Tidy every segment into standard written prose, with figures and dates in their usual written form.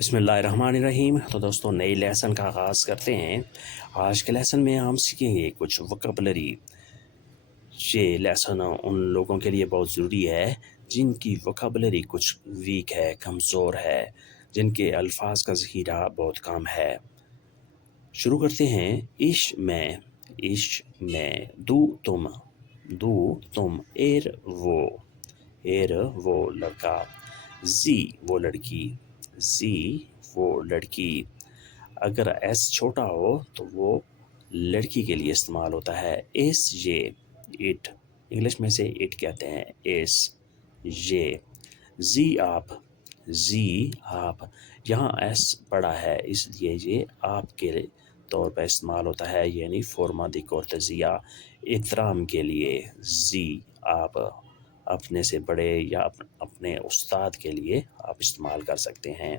بسم اللہ الرحمن الرحیم۔ تو دوستوں نئی لیسن کا آغاز کرتے ہیں۔ آج کے لیسن میں ہم سیکھیں گے کچھ وکیبلری۔ یہ لیسن ان لوگوں کے لیے بہت ضروری ہے جن کی وکیبلری کچھ ویک ہے، کمزور ہے، جن کے الفاظ کا ذخیرہ بہت کم ہے۔ شروع کرتے ہیں۔ عشق میں دو تم ایر وہ لڑکا، زی وہ لڑکی۔ اگر ایس چھوٹا ہو تو وہ لڑکی کے لیے استعمال ہوتا ہے۔ ایس یہ اٹ، انگلش میں سے اٹ کہتے ہیں، ایس یہ۔ زی آپ، یہاں ایس بڑا ہے اس لیے یہ آپ کے طور پر استعمال ہوتا ہے، یعنی فورما دی کورتزیا، احترام کے لیے۔ زی آپ اپنے سے بڑے یا اپنے استاد کے لیے آپ استعمال کر سکتے ہیں۔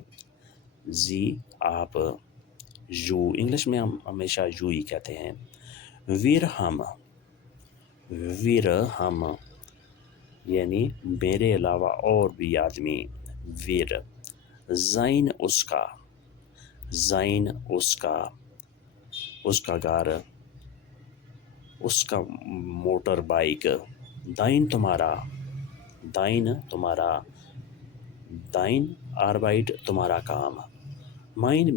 زی آپ، یو انگلش میں ہم ہمیشہ یو ہی کہتے ہیں۔ ہم یعنی میرے علاوہ اور بھی آدمی۔ زین اس کا گھر، اس کا موٹر بائک۔ دائن آربائٹ تمہارا کام۔ مائن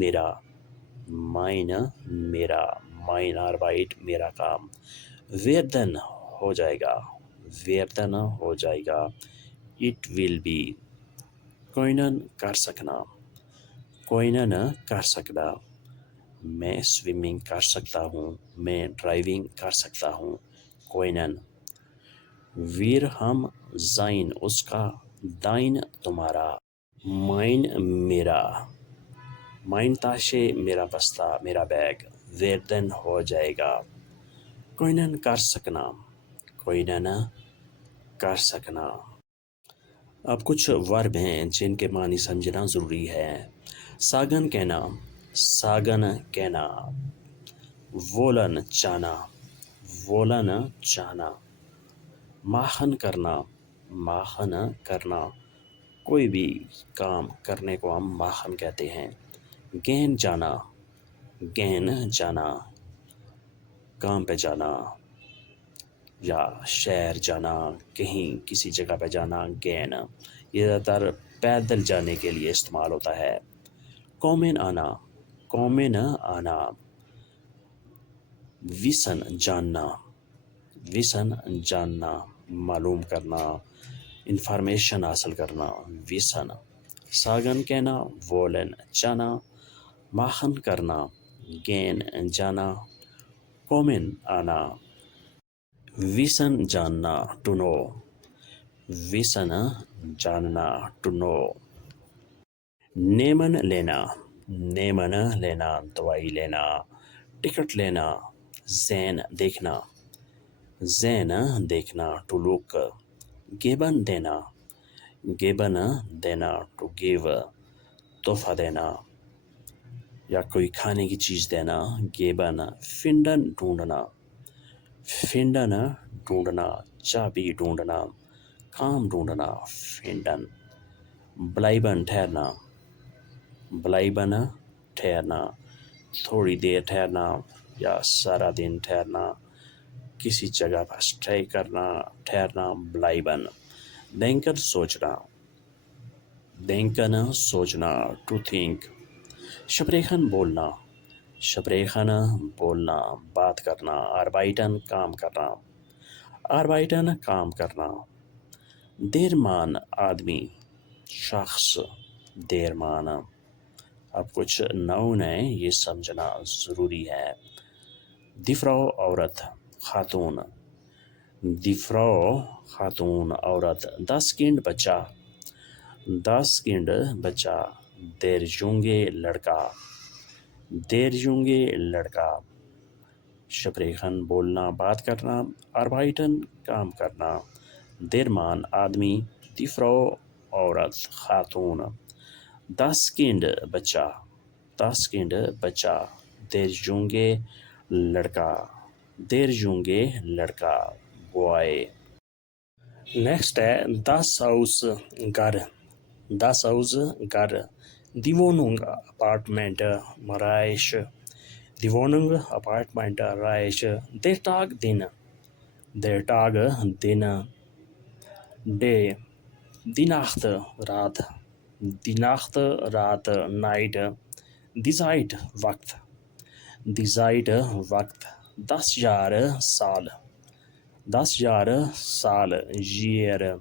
آربائٹ میرا کام۔ ویردن ہو جائے گا۔ It will be. کوئنن کر سکنا۔ میں سوئمنگ کر سکتا ہوں، میں ڈرائیونگ کر سکتا ہوں۔ کوئنن۔ ہم زائن اس کا، دائن تمہارا۔ مائن میرا، مائن تاشے میرا بستہ، میرا بیگ۔ ویردن ہو جائے گا۔ کوئنن کر سکنا۔ اب کچھ ورب ہیں جن کے معنی سمجھنا ضروری ہے۔ ساگن کہنا، وولن چانا، ماہن کرنا، کوئی بھی کام کرنے کو ہم ماہن کہتے ہیں۔ گہن جانا، کام پہ جانا یا شہر جانا، کہیں کسی جگہ پہ جانا۔ گہن یہ زیادہ تر پیدل جانے کے لیے استعمال ہوتا ہے۔ کومن آنا، ویسن جاننا، معلوم کرنا، انفارمیشن حاصل کرنا۔ ویسن۔ ساگن کہنا، وولن جانا، ماہن کرنا، گین جانا، کومن آنا۔ ویسن جاننا، ٹو نو۔ نیمن لینا، دوائی لینا، ٹکٹ لینا۔ زین دیکھنا، ٹو لک۔ گیبن دینا، ٹو گیو، تحفہ دینا یا کوئی کھانے کی چیز دینا۔ گیبن۔ فنڈن ڈھونڈنا، چابی ڈھونڈنا، کام ڈھونڈنا۔ فنڈن۔ بلائبن ٹھہرنا، تھوڑی دیر ٹھہرنا یا سارا دن ٹھہرنا، کسی جگہ پر اسٹے کرنا، ٹھہرنا۔ بلائبن۔ دینکن سوچنا، ٹو تھنک۔ شپریخن بولنا، بات کرنا۔ آربائٹن کام کرنا۔ دیرمان آدمی، شخص۔ دیرمان۔ اب کچھ ناؤن ہیں، یہ سمجھنا ضروری ہے۔ دیفرو عورت، خاتون۔ عورت۔ 10 کنڈ بچہ۔ دیر یونگے لڑکا۔ شپریخن بولنا، بات کرنا۔ آربائٹن کام کرنا۔ دیرمان آدمی، دیفرو عورت، خاتون۔ 10 کنڈ بچہ۔ دیر یونگے لڑکا، بوائے۔ نیکسٹ ہے 10 ہاؤس، گھر۔ Die Wohnung, Apartment, Reich. Die Wohnung, Apartment, Reich. Der Tag, Din. Der Tag, Din. Day. Die Nacht, Raat. Die Nacht, Raat, Night. Die Zeit, Waqt. Die Zeit, Waqt. 10,000 سال. 10,000 سال. Year.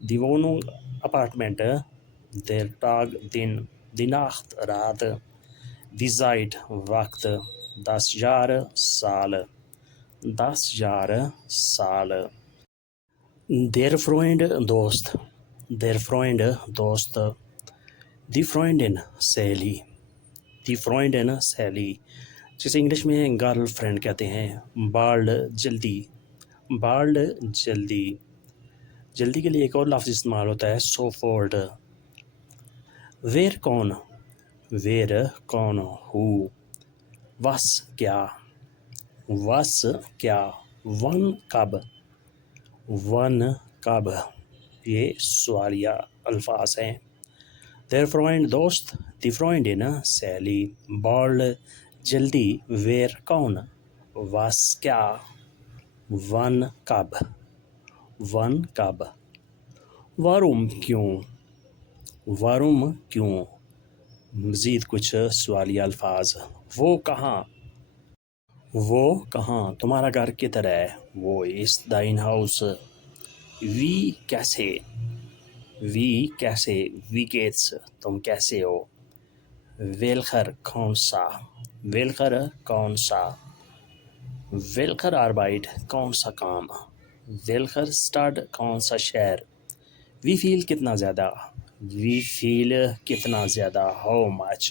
Die Wohnung, Apartment. Der Tag, Din. Die Nacht, Raat. Die Zeit, Waqt. 10,000 سال. 10,000 سال. Der Freund, دوست. Der Freund, دوست. Die Freundin, سہیلی. Die Freundin, سہیلی. جسے English میں گرل فرینڈ کہتے ہیں. بالڈ, جلدی. بالڈ, جلدی. جلدی کے لیے ایک اور لفظ استعمال ہوتا ہے, sofort. ویر, کون. ویر, کون. ہو. was, کیا. was, کیا. ون, کب. ون, کب. یہ سوالیہ الفاظ ہیں. Der Freund, دوست. Die Freundin, سہیلی. بالڈ, جلدی. ویر, کون. was, کیا. ون, کب. ون, کب. warum, کیوں. warum, کیوں. مزید کچھ سوالیہ الفاظ. وہ کہاں. وہ کہاں. تمہارا گھر کدھر ہے. وہ ist dein Haus. wie, کیسے. wie, کیسے. wie geht's, تم کیسے ہو. welcher, کون سا. welcher, کون سا. welcher Arbeit, کون سا کام. welcher Stadt, کون سا شہر. wie viel, کتنا زیادہ. wie viel, کتنا زیادہ. how much.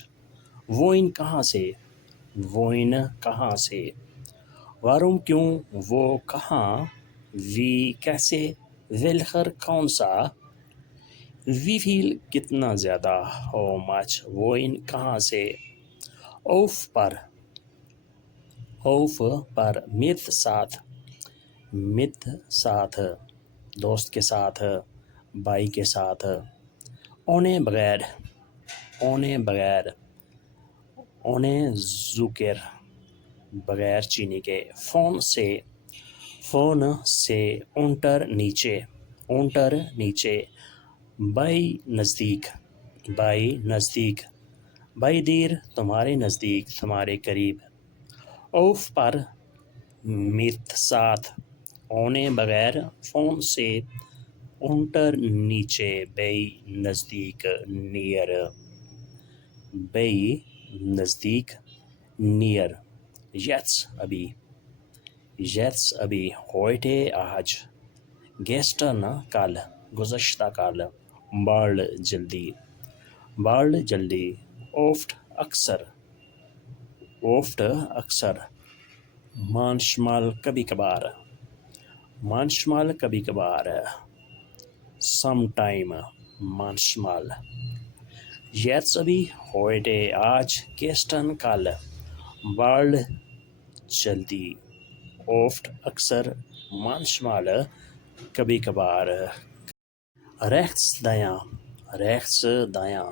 wohin, کہاں سے. wohin, کہاں سے. warum, کیوں. وہ کہاں. wie, کیسے. welcher, کون سا. wie viel, کتنا زیادہ. how much. wohin, کہاں سے. auf, پر. auf, پر. mit, ساتھ. mit, ساتھ. دوست کے ساتھ. بھائی کے ساتھ. ohne, بغیر. ohne, بغیر. ohne Zucker, بغیر چینی کے. فون, سے. فون, سے. unter, نیچے. unter, نیچے. bei, نزدیک. bei, نزدیک. bei dir, تمہارے نزدیک, تمہارے قریب. auf, پر. mit, ساتھ. ohne, بغیر. فون, سے. unter, نیچے. bei, نزدیک. near. bei, نزدیک. near. jetzt, ابھی. jetzt, ابھی. heute, آج. gestern, کل. گزشتہ کل. bald, جلدی. bald, جلدی. oft, اکثر. oft, اکثر. manchmal, کبھی کبھار. manchmal, کبھی کبھار. sometime, manchmal. jetzt, ابھی. heute, آج. gestern, کل. bald, جلدی. oft, اکثر. manchmal, کبھی کبھار. rechts, دایاں. rechts, دایاں.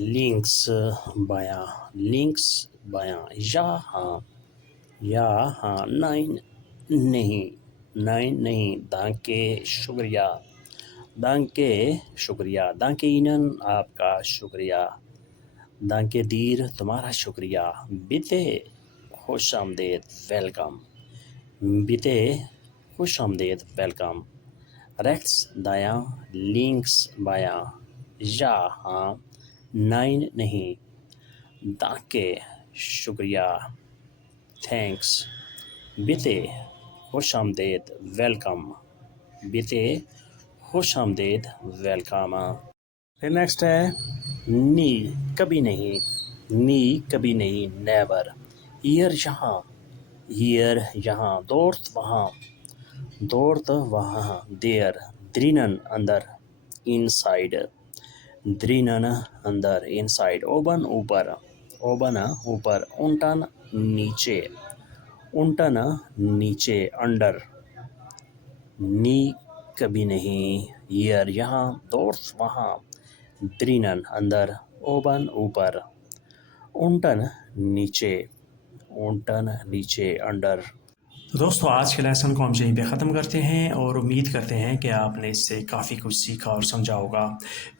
links, بایاں. links, بایاں. ja, ہاں. ja, ہاں. nein, نہیں. nein, نہیں. danke, شکریہ. danke, شکریہ. danke Ihnen, آپ کا شکریہ. danke dir, تمہارا شکریہ. bitte, خوش آمدید, ویلکم. bitte, خوش آمدید, ویلکم. rechts, دایاں. links, بایاں. ja, ہاں. nein, نہیں. danke, شکریہ. thanks. bitte, خوش آمدید, ویلکم. bitte, خوش آمدید, ویلکم. پھر نیکسٹ ہے نی, کبھی نہیں. نی, کبھی نہیں. نیور. hier, یہاں. hier, یہاں. dort, وہاں. dort, وہاں. there. drinnen, another. inside. drinnen, another. inside. oben, اوپر. oben, اوپر. unten, نیچے. unten, نیچے. under. کبھی نہیں، ایئر یہاں دوست وہاں، برینن اندر اوبن اوپر، اونٹن نیچے، اونٹن نیچے انڈر۔ دوستو آج کے لیسن کو ہم یہیں پہ ختم کرتے ہیں اور امید کرتے ہیں کہ آپ نے اس سے کافی کچھ سیکھا اور سمجھا ہوگا۔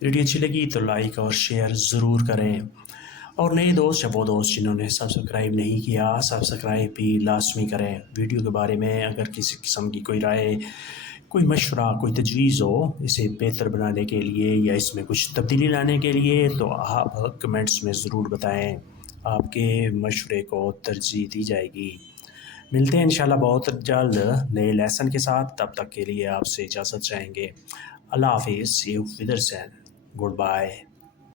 ویڈیو اچھی لگی تو لائک اور شیئر ضرور کریں، اور نئے دوست یا وہ دوست جنہوں نے سبسکرائب نہیں کیا سبسکرائب بھی لازمی کریں۔ ویڈیو کے بارے میں اگر کسی قسم کی کوئی رائے، کوئی مشورہ، کوئی تجویز ہو اسے بہتر بنانے کے لیے یا اس میں کچھ تبدیلی لانے کے لیے تو آپ کمنٹس میں ضرور بتائیں، آپ کے مشورے کو ترجیح دی جائے گی۔ ملتے ہیں انشاءاللہ بہت جلد نئے لیسن کے ساتھ، تب تک کے لیے آپ سے اجازت چاہیں گے۔ اللہ حافظ، سی یو ودرسین، گڈ بائے۔